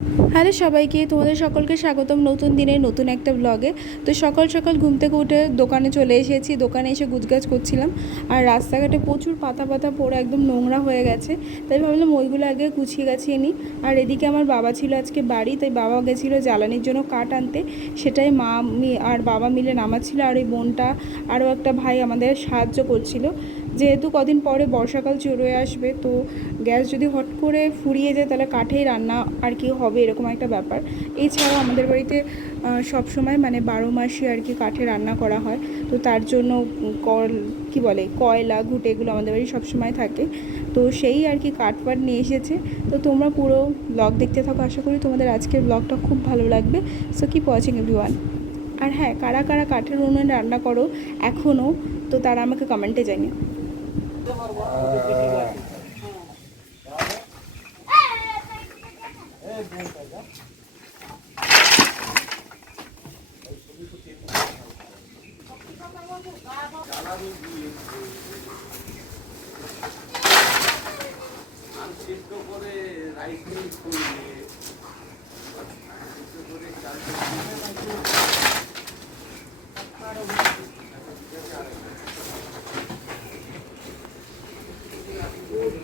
Hello সবাইকে, তোমাদের সকলকে স্বাগতম নতুন দিনের নতুন একটা ব্লগে তো সকাল সকাল ঘুম থেকে উঠে দোকানে চলে এসেছি, দোকানে এসে গুজগাছ করছিলাম আর রাস্তাঘাটে প্রচুর পাতা পাতা পড়ে একদম নোংরা হয়ে গেছে, তাই ভাবলাম ওইগুলো আগে গুছিয়ে গাছিয়ে নিই। আর এদিকে আমার বাবা ছিল আজকে বাড়ি, তাই বাবা গেছিল জ্বালানির জন্য কাঠ আনতে। সেটাই মা আর বাবা মিলে নামাচ্ছিল আর ওই বোনটা আরও একটা ভাই আমাদের সাহায্য করছিল। যেহেতু কদিন পরে বর্ষাকাল চলে আসবে, তো গ্যাস যদি হট করে ফুরিয়ে যায় তাহলে কাঠেই রান্না আর কি হবে এরকম একটা ব্যাপার। এছাড়াও আমাদের বাড়িতে সব সময় মানে বারো মাসই আর কি কাঠে রান্না করা হয়। তো তার জন্য কল, কি বলে, কয়লা, ঘুটে এগুলো আমাদের বাড়ি সবসময় থাকে। তো সেই আর কি কাঠ ফাট নিয়ে এসেছে। তো তোমরা পুরো ব্লগ দেখতে থাকো। আশা করি তোমাদের আজকের ব্লগটা খুব ভালো লাগবে। সো কিপ ওয়াচিং এভরিওয়ান আর হ্যাঁ কারা কারা কাঠের উনুনে রান্না করো এখনও তো তারা আমাকে কমেন্টে জানিও। সিদ্ধ করে রাইস মিক্স করে দিয়ে সিদ্ধ করে চাল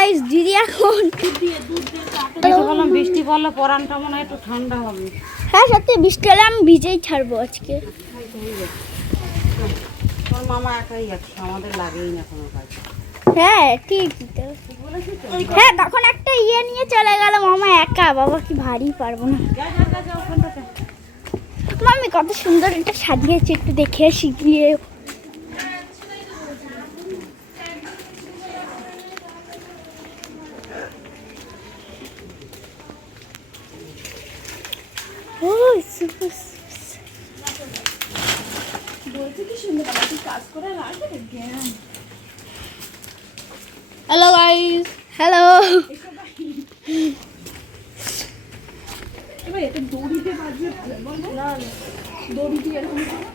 গাইস দিদি এখন বৃষ্টি পড়লে পরানটা মনে হয় একটু ঠান্ডা হবে। হ্যাঁ সত্যি বৃষ্টি হলে আমি ভিজেই ছাড়বো আজকে। তোর মামা একাই আছে আমাদের লাগেই না কোনো কাজ। হ্যাঁ ঠিকই তো হ্যাঁ তখন একটা ইয়ে নিয়ে চলে গেল মামা একা বাবা কি ভারী পারব না। মামি কত সুন্দর এটা সাজিয়েছে একটু দেখে আসি হ্যালো গাইস হ্যালো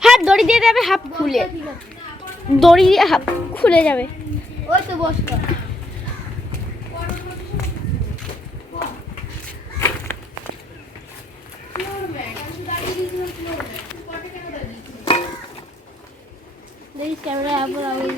হ্যাঁ দড়ি দিয়ে দেবে হাফ খুলে। দড়ি দিয়ে হাফ খুলে যাবে। ওই তো বস। ক্যামেরা আবার আবার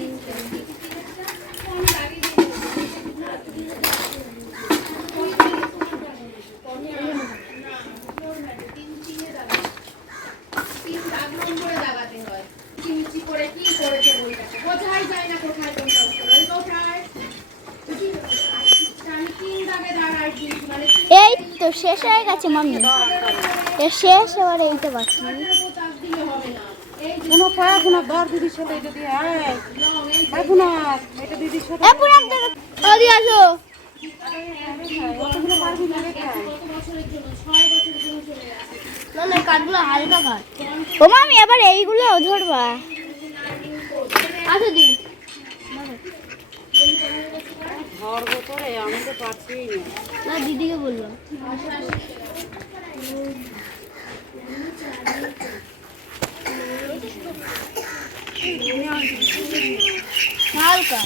এই তো শেষ হয়ে গেছে মামি শেষ এবার এইটা বাকি। কোনো পায় কোনো দর দিদির সাথে এটা দিয়ে আয় এখন এটা দিদির সাথে। ওদি আসো। না। না না মামি এবার এইগুলো ধরবা। আসো দি ধরবো করে আমি हाल का